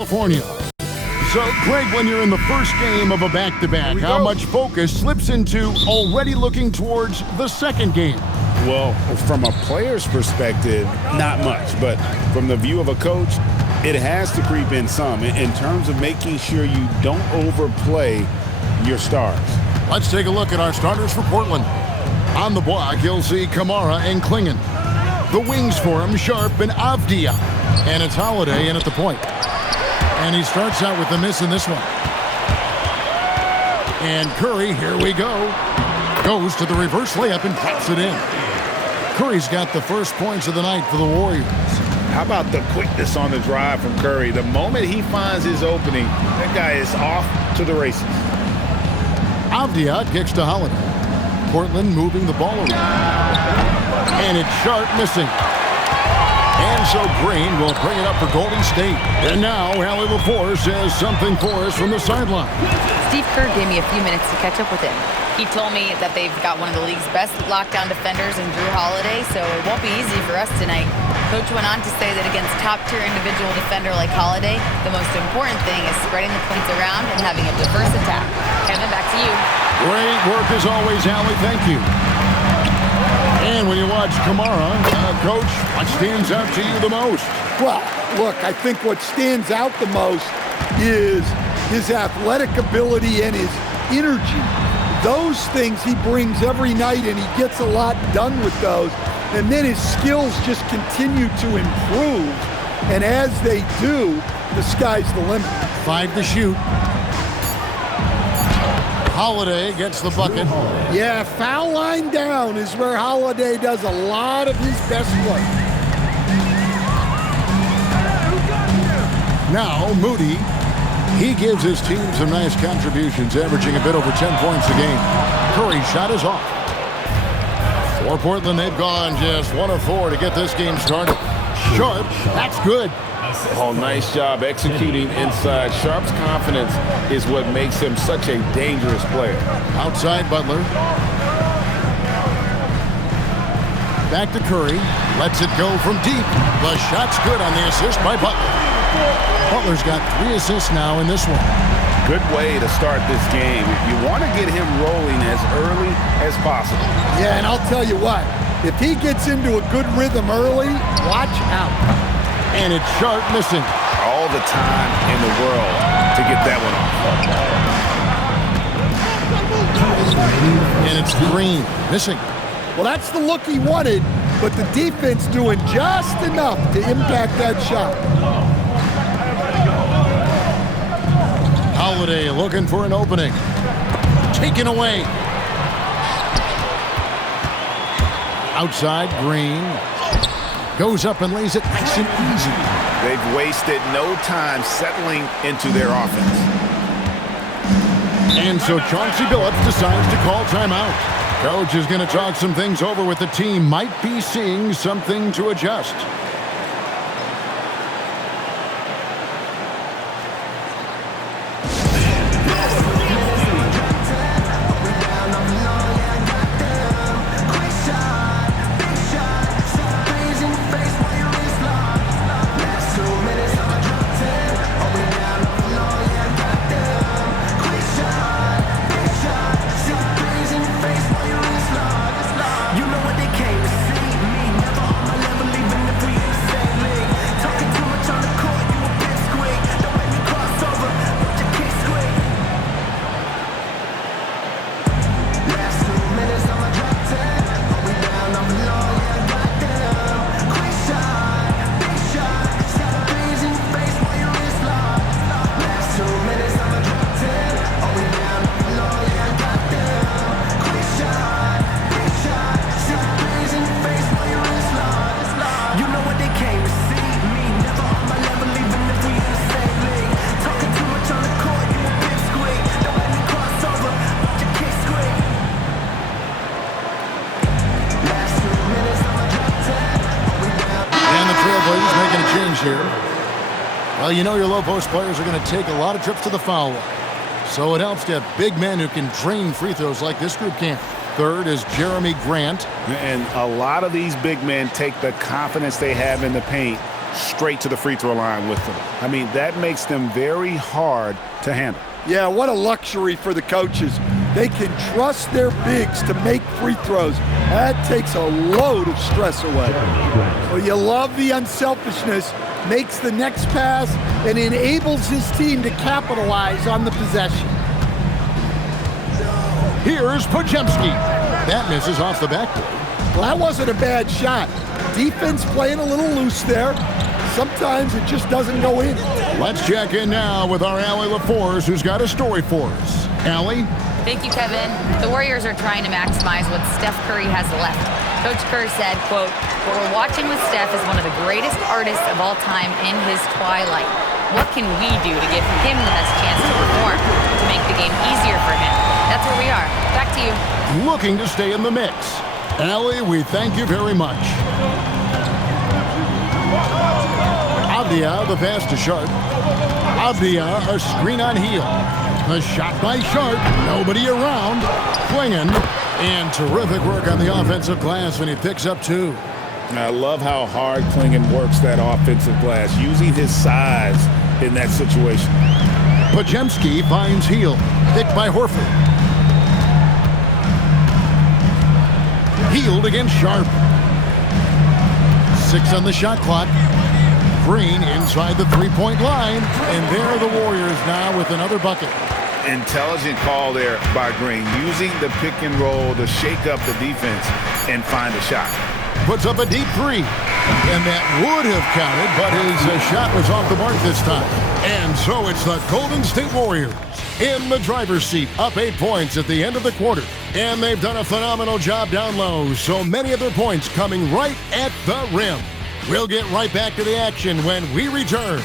California. So, Greg, when you're in the first game of a back-to-back, how much focus slips into already looking towards the second game? Well, from a player's perspective, not much. But from the view of a coach, it has to creep in some in terms of making sure you don't overplay your stars. Let's take a look at our starters for Portland. On the block, you'll see Kamara and Klingon. The wings for him, Sharp and Avdia. And it's Holiday in at the point. And he starts out with the miss in this one. And Curry, here we go. Goes to the reverse layup and pops it in. Curry's got the first points of the night for the Warriors. How about the quickness on the drive from Curry? The moment he finds his opening, that guy is off to the races. Avdia kicks to Holiday. Portland moving the ball around. And it's Sharp missing. And so Green will bring it up for Golden State. And now Allie LaForce says something for us from the sideline. Steve Kerr gave me a few minutes to catch up with him. He told me that they've got one of the league's best lockdown defenders in Drew Holiday, so it won't be easy for us tonight. Coach went on to say that against top-tier individual defender like Holiday, the most important thing is spreading the points around and having a diverse attack. Kevin, back to you. Great work as always, Allie. Thank you. And when you watch Kamara, Coach, what stands out to you the most? Well, look, I think what stands out the most is his athletic ability and his energy. Those things he brings every night, and he gets a lot done with those. And then his skills just continue to improve. And as they do, the sky's the limit. 5 to shoot. Holiday gets the bucket. Yeah, foul line down is where Holiday does a lot of his best work. Now, Moody, he gives his team some nice contributions, averaging a bit over 10 points a game. Curry's shot is off. For Portland, they've gone just 1 of 4 to get this game started. Sharp, that's good. Oh, nice job executing inside. Sharp's confidence is what makes him such a dangerous player. Outside Butler. Back to Curry. Lets it go from deep. The shot's good on the assist by Butler. Butler's got 3 assists now in this one. Good way to start this game. You want to get him rolling as early as possible. Yeah, and I'll tell you what. If he gets into a good rhythm early, watch out. And it's Sharp missing. All the time in the world to get that one off. And it's Green missing. Well, that's the look he wanted, but the defense doing just enough to impact that shot. Holiday looking for an opening. Taken away. Outside, Green. Goes up and lays it nice and easy. They've wasted no time settling into their offense. And so Chauncey Billups decides to call timeout. Coach is going to talk some things over with the team. Might be seeing something to adjust. Trailblazers making a change here. Well, you know your low post players are going to take a lot of trips to the foul line. So it helps to have big men who can drain free throws like this group can. Third is Jeremy Grant. And a lot of these big men take the confidence they have in the paint straight to the free throw line with them. I mean, that makes them very hard to handle. Yeah, what a luxury for the coaches. They can trust their bigs to make free throws. That takes a load of stress away. Well, you love the unselfishness, makes the next pass, and enables his team to capitalize on the possession. Here's Podziemski. That misses off the backboard. Well, that wasn't a bad shot. Defense playing a little loose there. Sometimes it just doesn't go in. Let's check in now with our Allie LaForce, who's got a story for us. Allie? Thank you, Kevin. The Warriors are trying to maximize what Steph Curry has left. Coach Kerr said, quote, "What we're watching with Steph is one of the greatest artists of all time in his twilight. What can we do to give him the best chance to perform, to make the game easier for him?" That's where we are. Back to you. Looking to stay in the mix. Allie, we thank you very much. Avdia, the pass to Sharp. Avdia, a screen on Heel. A shot by Sharp. Nobody around. Klingen. And terrific work on the offensive glass when he picks up 2. I love how hard Klingen works that offensive glass, using his size in that situation. Podziemski finds Heel. Picked by Horford. Healed against Sharp. 6 on the shot clock. Green inside the three-point line. And there are the Warriors now with another bucket. Intelligent call there by Green, using the pick and roll to shake up the defense and find a shot. Puts up a deep 3. And that would have counted, but his shot was off the mark this time. And so it's the Golden State Warriors in the driver's seat, up 8 points at the end of the quarter. And they've done a phenomenal job down low, so many of their points coming right at the rim. We'll get right back to the action when we return.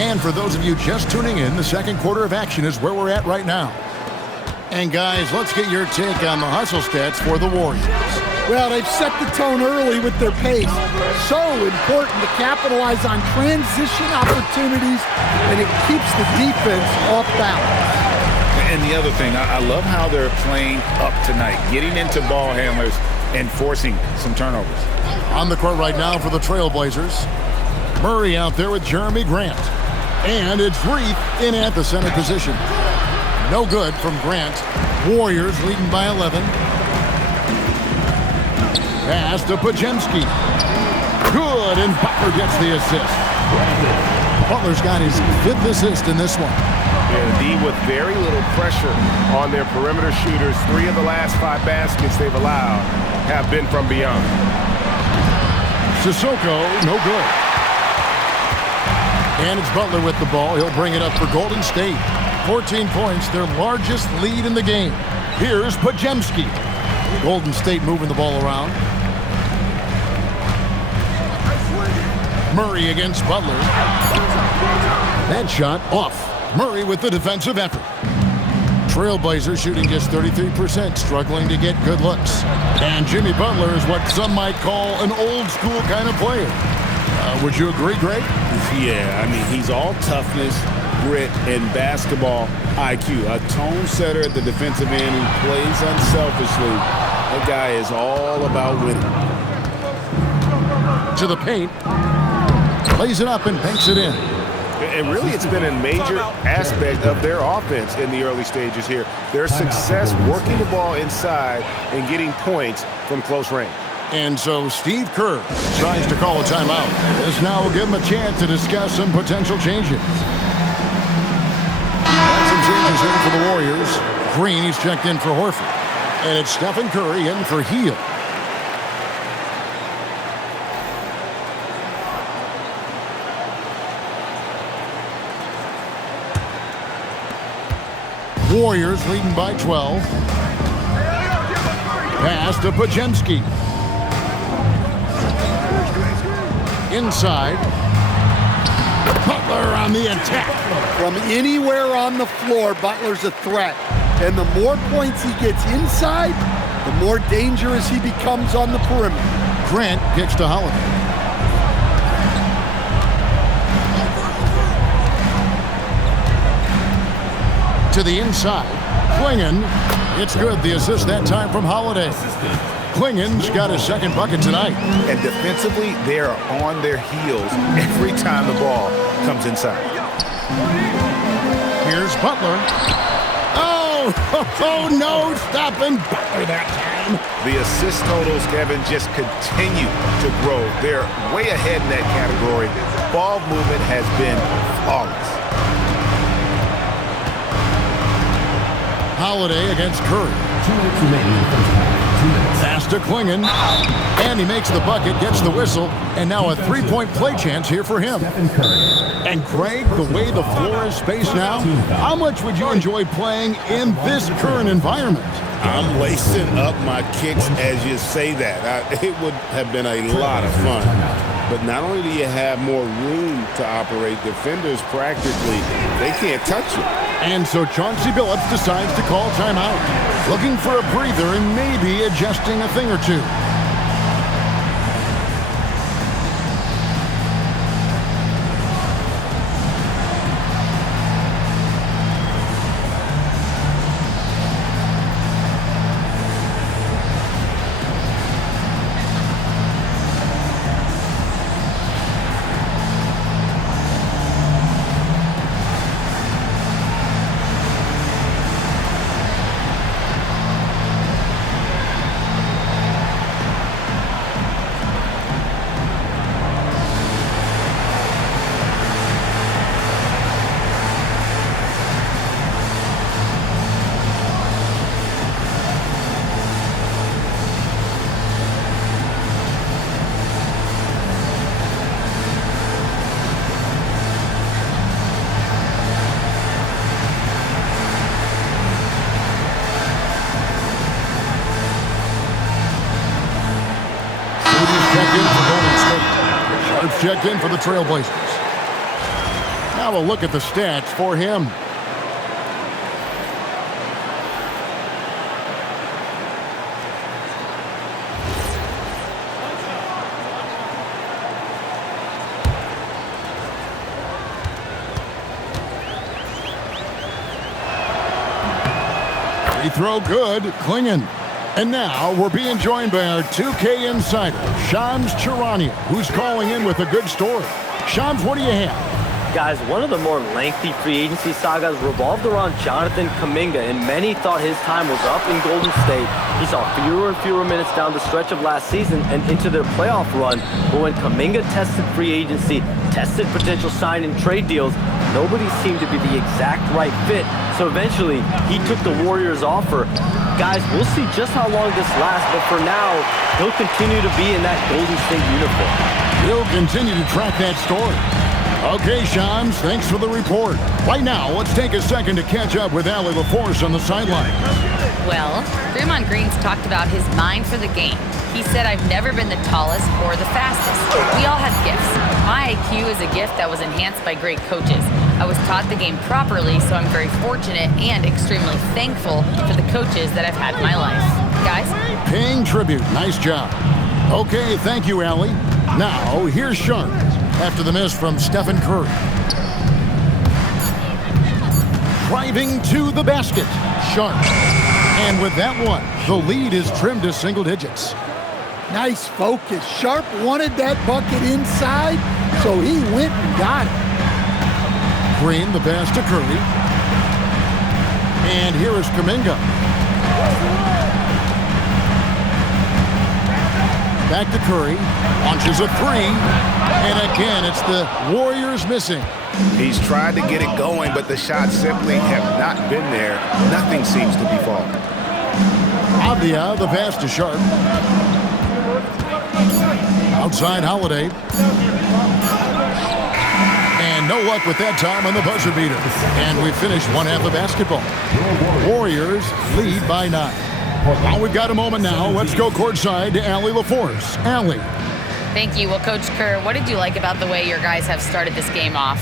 And for those of you just tuning in, the second quarter of action is where we're at right now. And guys, let's get your take on the hustle stats for the Warriors. Well, they've set the tone early with their pace. So important to capitalize on transition opportunities, and it keeps the defense off balance. And the other thing, I love how they're playing up tonight, getting into ball handlers and forcing some turnovers. On the court right now for the Trailblazers, Murray out there with Jeremy Grant. And it's Reith in at the center position. No good from Grant. Warriors leading by 11. Pass to Podziemski. Good, and Butler gets the assist. Butler's got his 5th assist in this one. Yeah, the D with very little pressure on their perimeter shooters. 3 of the last 5 baskets they've allowed have been from beyond. Sissoko, no good. And it's Butler with the ball. He'll bring it up for Golden State. 14 points, their largest lead in the game. Here's Podziemski. Golden State moving the ball around. Murray against Butler. That shot off. Murray with the defensive effort. Trailblazers shooting just 33%, struggling to get good looks. And Jimmy Butler is what some might call an old school kind of player. Would you agree, Greg? Yeah, I mean, he's all toughness, grit, and basketball IQ. A tone setter at the defensive end who plays unselfishly. That guy is all about winning. To the paint. Lays it up and banks it in. And really, it's been a major aspect of their offense in the early stages here. Their success working the ball inside and getting points from close range. And so Steve Kerr tries to call a timeout. This now will give him a chance to discuss some potential changes. And some changes in for the Warriors. Green, he's checked in for Horford. And it's Stephen Curry in for Heel. Warriors leading by 12. Pass to Podziemski. Inside. Butler on the attack. From anywhere on the floor, Butler's a threat. And the more points he gets inside, the more dangerous he becomes on the perimeter. Grant kicks to Holiday. To the inside. Klingon. It's good. The assist that time from Holiday. Klingon's got his second bucket tonight. And defensively, they are on their heels every time the ball comes inside. Here's Butler. Oh, no, stopping Butler that time. The assist totals, Kevin, just continue to grow. They're way ahead in that category. Ball movement has been flawless. Holiday against Curry. 2 minutes remaining in the first half. 2 minutes. Pass to Klingon. And he makes the bucket, gets the whistle, and now a three-point play chance here for him. Stephen Curry. And Craig, the way the floor is spaced now, how much would you enjoy playing in this current environment? I'm lacing up my kicks as you say that. It would have been a lot of fun. But not only do you have more room to operate, defenders practically, they can't touch you. And so Chauncey Billups decides to call timeout, looking for a breather and maybe adjusting a thing or two. Checked in for the Trailblazers. Now a look at the stats for him. Free throw good, Klingon. And now we're being joined by our 2K insider, Shams Charania, who's calling in with a good story. Shams, what do you have? Guys, one of the more lengthy free agency sagas revolved around Jonathan Kuminga, and many thought his time was up in Golden State. He saw fewer and fewer minutes down the stretch of last season and into their playoff run. But when Kuminga tested free agency, tested potential sign and trade deals, nobody seemed to be the exact right fit. So eventually, he took the Warriors' offer. Guys, we'll see just how long this lasts, but for now, he'll continue to be in that Golden State uniform. We'll continue to track that story. Okay, Shams, thanks for the report. Right now, let's take a second to catch up with Allie LaForce on the sideline. Well, Draymond Green's talked about his mind for the game. He said, I've never been the tallest or the fastest. We all have gifts. My IQ is a gift that was enhanced by great coaches. I was taught the game properly, so I'm very fortunate and extremely thankful for the coaches that I've had in my life. Guys? Paying tribute. Nice job. Okay, thank you, Allie. Now, here's Sharp after the miss from Stephen Curry. Driving to the basket. Sharp. And with that one, the lead is trimmed to single digits. Nice focus. Sharp wanted that bucket inside, so he went and got it. Green, the pass to Curry. And here is Kuminga. Back to Curry. Launches a three. And again, it's the Warriors missing. He's tried to get it going, but the shots simply have not been there. Nothing seems to be falling. Avdia, the pass to Sharp. Outside Holiday. And no luck with that time on the buzzer beater. And we finish one half of basketball. Warriors lead by 9. Well, we've got a moment now. Let's go courtside to Allie LaForce. Allie. Thank you. Well, Coach Kerr, what did you like about the way your guys have started this game off?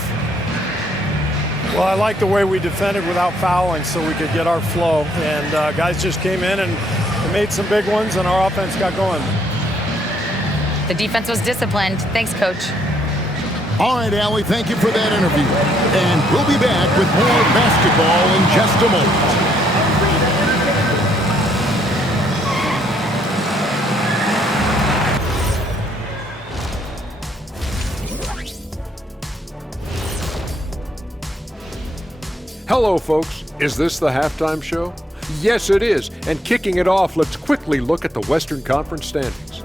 Well, I like the way we defended without fouling so we could get our flow. And guys just came in and made some big ones, and our offense got going. The defense was disciplined. Thanks, Coach. All right, Allie, thank you for that interview. And we'll be back with more basketball in just a moment. Hello, folks. Is this the halftime show? Yes, it is. And kicking it off, let's quickly look at the Western Conference standings.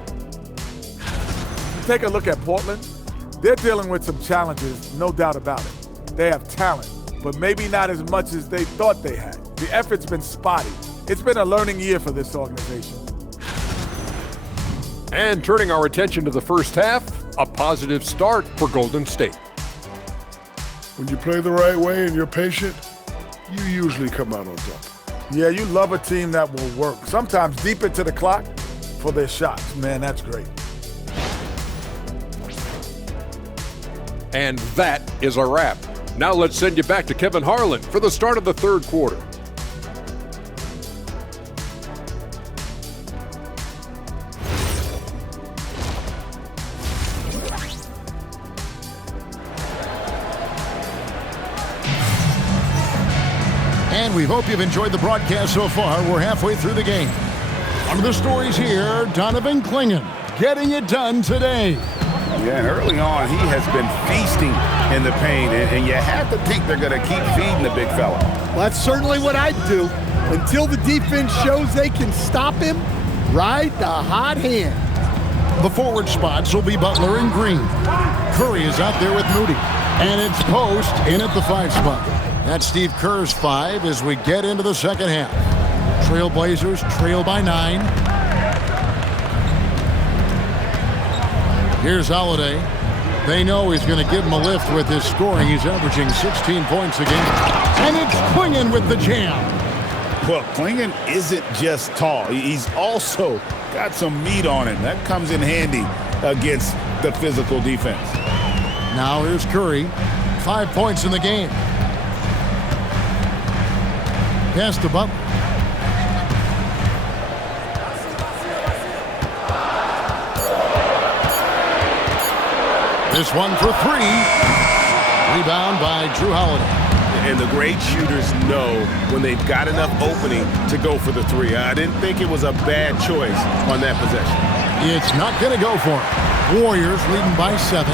Take a look at Portland. They're dealing with some challenges, no doubt about it. They have talent, but maybe not as much as they thought they had. The effort's been spotty. It's been a learning year for this organization. And turning our attention to the first half, a positive start for Golden State. When you play the right way and you're patient, you usually come out on top. Yeah, you love a team that will work, sometimes deep into the clock for their shots. Man, that's great. And that is a wrap. Now let's send you back to Kevin Harlan for the start of the third quarter. And we hope you've enjoyed the broadcast so far. We're halfway through the game. One of the stories here, Donovan Clingan getting it done today. Yeah, and early on, he has been feasting in the paint, and you have to think they're going to keep feeding the big fella. Well, that's certainly what I'd do. Until the defense shows they can stop him, ride the hot hand. The forward spots will be Butler and Green. Curry is out there with Moody. And it's Post in at the 5 spot. That's Steve Kerr's 5 as we get into the second half. Trailblazers trail by 9. Here's Holiday. They know he's going to give him a lift with his scoring. He's averaging 16 points a game. And it's Clingan with the jam. Well, Clingan isn't just tall. He's also got some meat on him. That comes in handy against the physical defense. Now here's Curry. 5 points in the game. Pass to Butler. This one for 3. Rebound by Drew Holiday. And the great shooters know when they've got enough opening to go for the 3. I didn't think it was a bad choice on that possession. It's not going to go for it. Warriors leading by 7.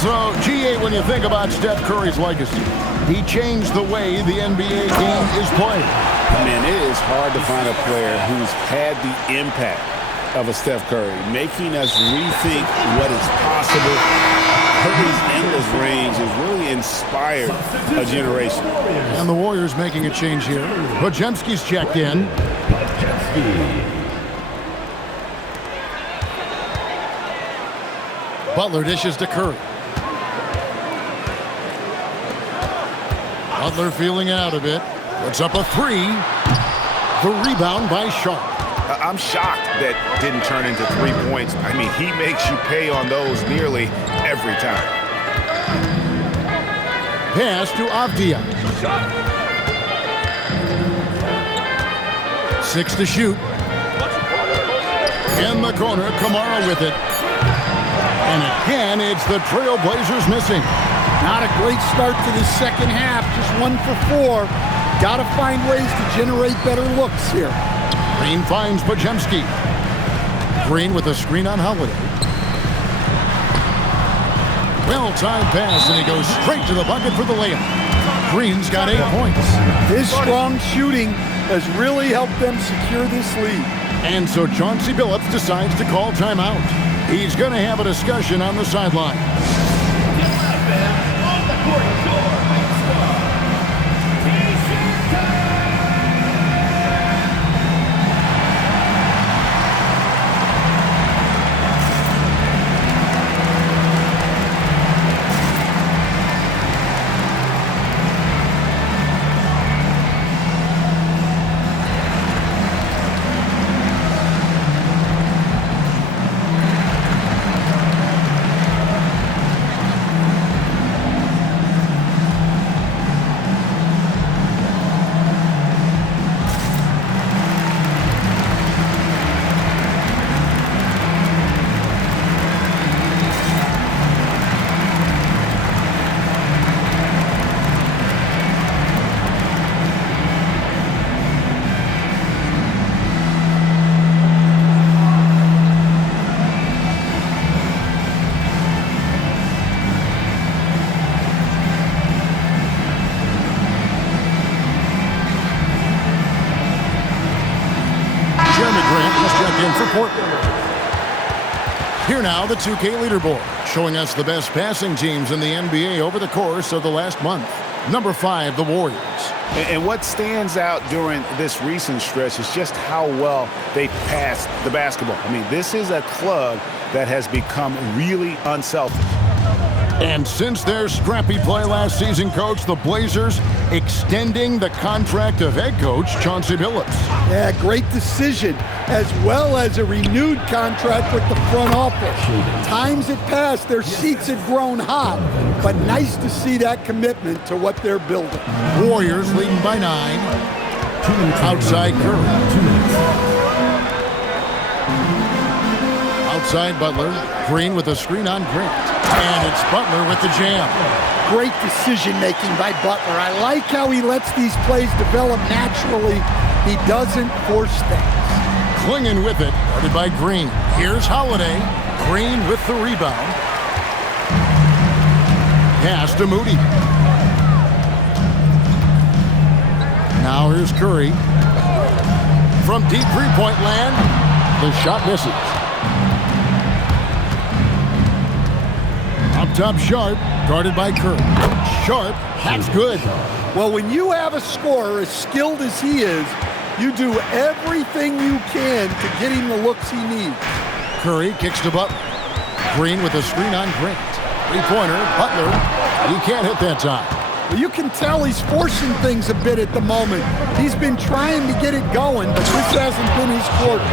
So, G8, when you think about Steph Curry's legacy, he changed the way the NBA game is played. Man, it is hard to find a player who's had the impact of a Steph Curry, making us rethink what is possible. Curry's endless range has really inspired a generation. And the Warriors making a change here. Podziemski's checked in. Butler dishes to Curry. Butler feeling out a bit. Puts up a 3. The rebound by Sharp. I'm shocked that didn't turn into 3 points. I mean, he makes you pay on those nearly every time. Pass to Avdia. 6 to shoot. In the corner, Kamara with it. And again, it's the Trailblazers missing. Not a great start to the second half, just 1 for 4. Got to find ways to generate better looks here. Green finds Podziemski. Green with a screen on Holiday. Well-timed pass, and he goes straight to the bucket for the layup. Green's got 8 points. His strong shooting has really helped them secure this lead. And so Chauncey Billups decides to call timeout. He's going to have a discussion on the sideline. for Portland. Here now, the 2K leaderboard, showing us the best passing teams in the NBA over the course of the last month. Number 5, the Warriors. And what stands out during this recent stretch is just how well they pass the basketball. I mean, this is a club that has become really unselfish. And since their scrappy play last season, Coach, the Blazers extending the contract of head coach Chauncey Billups. Yeah, great decision, as well as a renewed contract with the front office. Times had passed, their seats had grown hot, but nice to see that commitment to what they're building. Warriors leading by 9. Outside Curry. Outside Butler. Green with a screen on Grant. And it's Butler with the jam. Great decision-making by Butler. I like how he lets these plays develop naturally. He doesn't force things. Clinging with it, guarded by Green. Here's Holiday. Green with the rebound. Pass to Moody. Now here's Curry. From deep three-point land, the shot misses. Up top, Sharp, guarded by Curry. Sharp, that's good. Well, when you have a scorer as skilled as he is, you do everything you can to get him the looks he needs. Curry kicks to Butler. Green with a screen on Grant. Three-pointer, Butler. He can't hit that time. Well, you can tell he's forcing things a bit at the moment. He's been trying to get it going, but this hasn't been his quarter.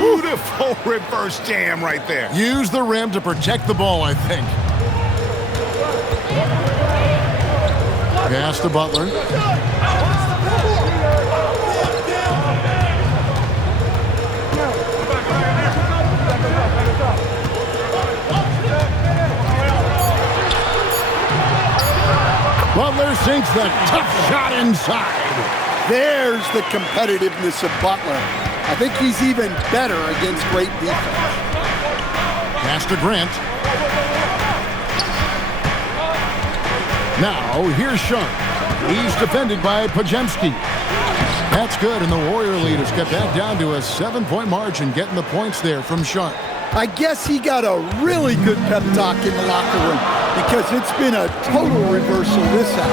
Beautiful reverse jam right there. Use the rim to protect the ball, I think. Pass to Butler. Butler sinks the tough shot inside. There's the competitiveness of Butler. I think he's even better against great defense. Pass to Grant. Now, here's Sharp. He's defended by Pajemski. That's good, and the Warrior lead has kept that down to a 7-point margin, getting the points there from Sharp. I guess he got a really good pep talk in the locker room because it's been a total reversal this half.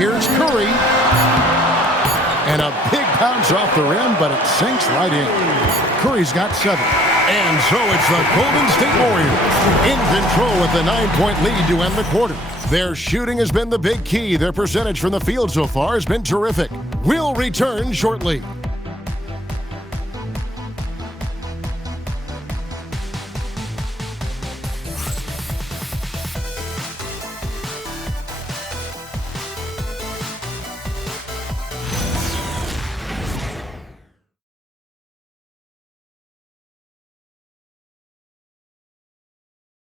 Here's Curry. And a big bounce off the rim, but it sinks right in. Curry's got 7. And so it's the Golden State Warriors in control with a 9-point lead to end the quarter. Their shooting has been the big key. Their percentage from the field so far has been terrific. We'll return shortly.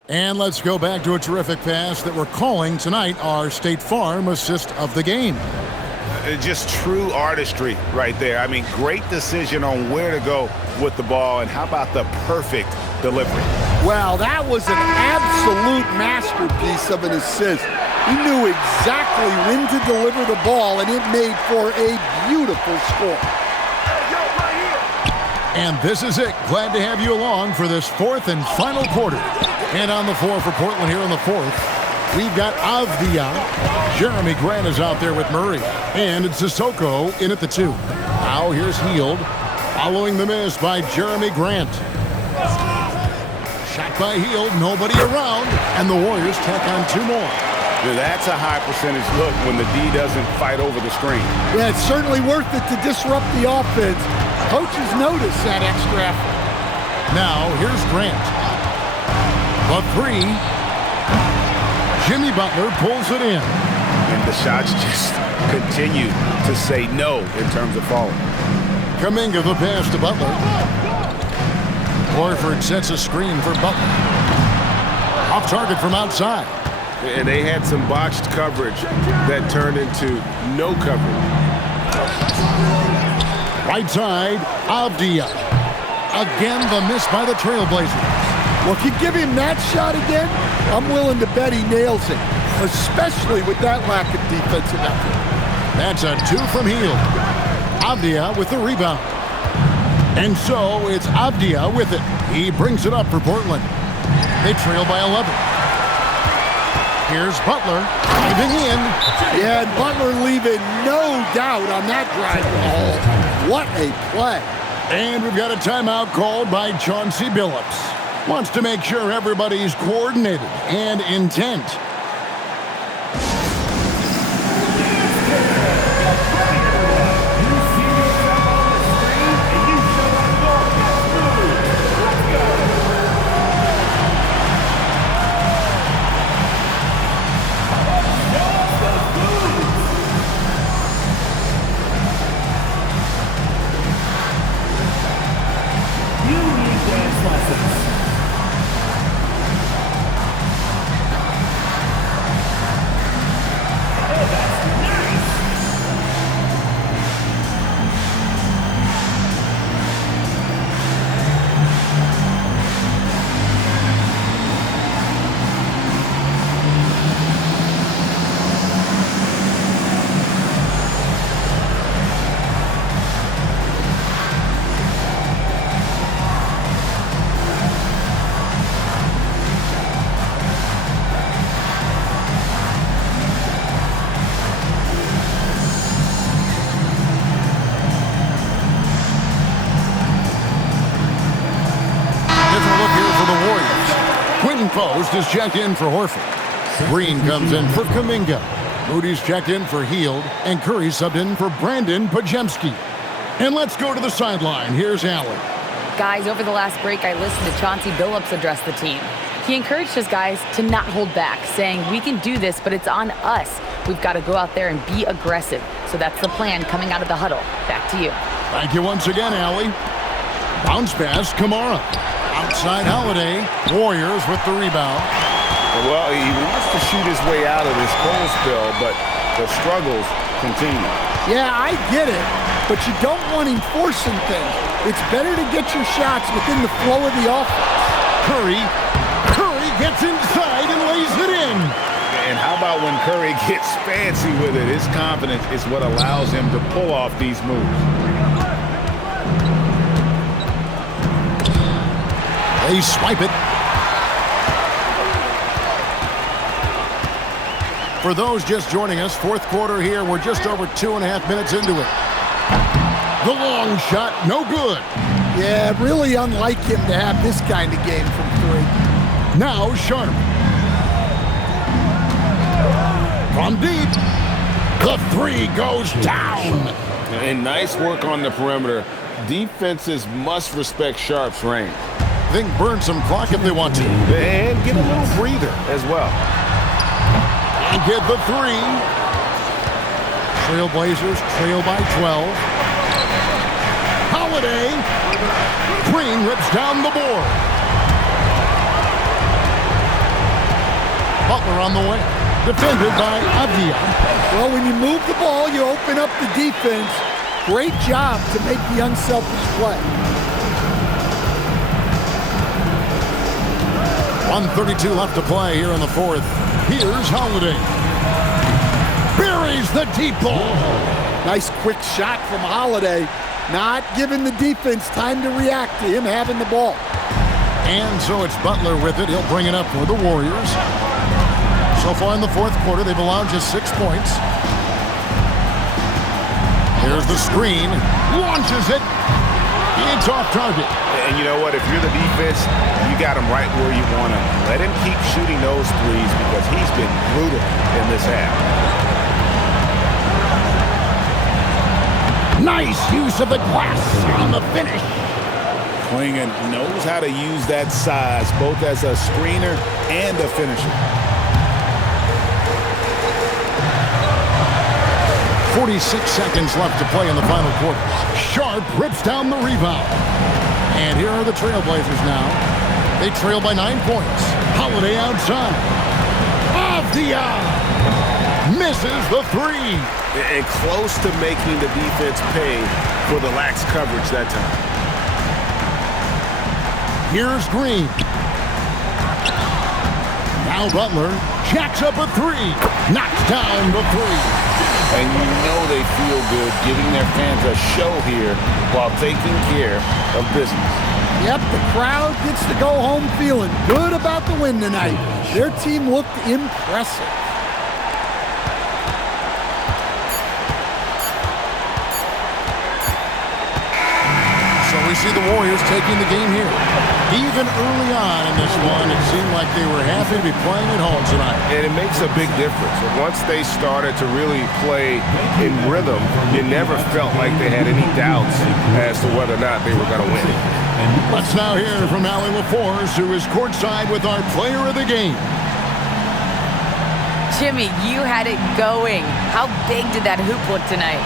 And let's go back to a terrific pass that we're calling tonight our State Farm assist of the game. Just true artistry right there. I mean, great decision on where to go with the ball, and how about the perfect delivery? Well, that was an absolute masterpiece of an assist. He knew exactly when to deliver the ball, and it made for a beautiful score. And this is it. Glad to have you along for this 4th and final quarter. And on the floor for Portland here in the 4th, we've got Avdia. Jeremy Grant is out there with Murray. And it's Sissoko in at the 2. Now here's Hield, following the miss by Jeremy Grant. Shot by Hield, nobody around, and the Warriors tack on 2 more. That's a high percentage look when the D doesn't fight over the screen. Yeah, it's certainly worth it to disrupt the offense. Coaches notice that extra effort. Now here's Grant. A 3. Jimmy Butler pulls it in. And the shots just continue to say no in terms of falling. Kuminga the pass to Butler. Horford sets a screen for Butler. Off target from outside. And they had some botched coverage that turned into no coverage. Right side, Avdia. Again, the miss by the Trailblazers. Well, if you give him that shot again, I'm willing to bet he nails it, especially with that lack of defensive effort. That's a 2 from Hield. Avdia with the rebound. And so it's Avdia with it. He brings it up for Portland. They trail by 11. Here's Butler driving in. Yeah, and Butler leaving no doubt on that drive. Oh, what a play. And we've got a timeout called by Chauncey Billups. Wants to make sure everybody's coordinated and intent. Post is checked in for Horford. Green comes in for Kuminga. Moody's checked in for Hield. And Curry subbed in for Brandon Pajemski. And let's go to the sideline. Here's Allen. Guys, over the last break, I listened to Chauncey Billups address the team. He encouraged his guys to not hold back, saying, we can do this, but it's on us. We've got to go out there and be aggressive. So that's the plan coming out of the huddle. Back to you. Thank you once again, Allie. Bounce pass, Kamara. Outside Holiday. Warriors with the rebound. Well, he wants to shoot his way out of this cold spell, but the struggles continue. Yeah, I get it, but you don't want him forcing things. It's better to get your shots within the flow of the offense. Curry gets inside and lays it in. And how about when Curry gets fancy with it? His confidence is what allows him to pull off these moves. They swipe it. For those just joining us, fourth quarter here. We're just over 2.5 minutes into it. The long shot, no good. Yeah, really unlike him to have this kind of game from three. Now Sharp. From deep. The three goes down. And nice work on the perimeter. Defenses must respect Sharp's range. I think burn some clock if they want to. And get a little breather as well. And get the three. Trailblazers trail by 12. Holiday. Green rips down the board. Butler on the way. Defended by Avdia. Well, when you move the ball, you open up the defense. Great job to make the unselfish play. 1:32 left to play here in the fourth. Here's Holiday. Buries the deep ball. Nice quick shot from Holiday. Not giving the defense time to react to him having the ball. And so it's Butler with it. He'll bring it up for the Warriors. So far in the fourth quarter, they've allowed just 6 points. Here's the screen. Launches it. It's off target. And you know what? If you're the defense, you got him right where you want him. Let him keep shooting those threes because he's been brutal in this half. Nice use of the glass on the finish. Klingon knows how to use that size both as a screener and a finisher. 46 seconds left to play in the final quarter. Sharp rips down the rebound. And here are the Trailblazers now. They trail by 9 points. Holiday outside. Avdia misses the three. And close to making the defense pay for the lax coverage that time. Here's Green. Now Butler jacks up a three. Knocks down the three. and you know they feel good giving their fans a show here while taking care of business. Yep, the crowd gets to go home feeling good about the win tonight. Their team looked impressive. So we see the Warriors taking the game here. Even early on in this one, it seemed like they were happy to be playing at home tonight. And it makes a big difference. And once they started to really play in rhythm, you never felt like they had any doubts as to whether or not they were going to win. Let's now hear from Allie LaForce, who is courtside with our player of the game. Jimmy, you had it going. How big did that hoop look tonight?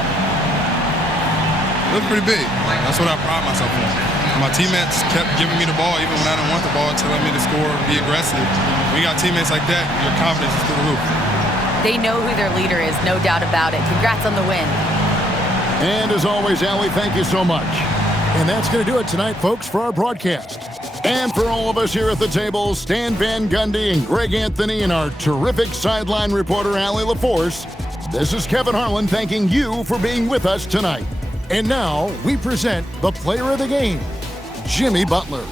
It looked pretty big. That's what I pride myself on. My teammates kept giving me the ball even when I didn't want the ball, telling me to score, be aggressive. When you got teammates like that, your confidence is through the roof. They know who their leader is, no doubt about it. Congrats on the win. And as always, Allie, thank you so much. And that's going to do it tonight, folks, for our broadcast. And for all of us here at the table, Stan Van Gundy and Greg Anthony and our terrific sideline reporter, Allie LaForce, this is Kevin Harlan thanking you for being with us tonight. And now we present the player of the game, Jimmy Butler.